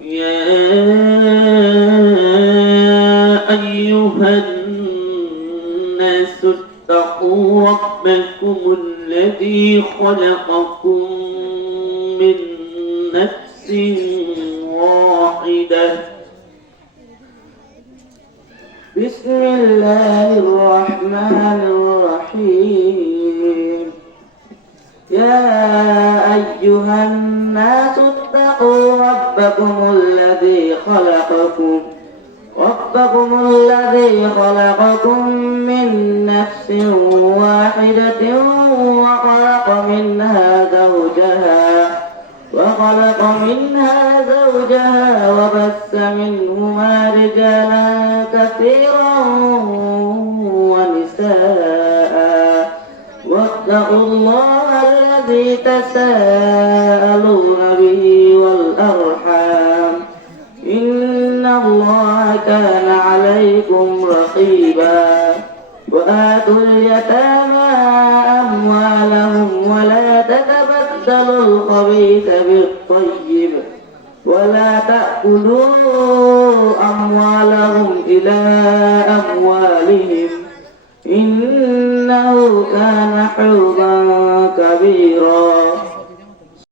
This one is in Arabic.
يا أيها الناس اتقوا ربكم الذي خلقكم من نفس واحدة. بسم الله الرحمن الرحيم. يا أيها الناس ربكم الذي خلقكم ربكم الذي خلقكم من نفس واحدة وخلق منها زوجها وخلق منها زوجها وبث منهما رجالا كثيرا ونساء. واتقوا الله الذي تساءلون به والأرحام إن الله كان عليكم رقيبا. وآتوا اليتامى أموالهم ولا تتبدلوا الخبيث بالطيب. ولا تأكلوا أموالهم إلى أموالهم. إنه كان حوبا كبيرا.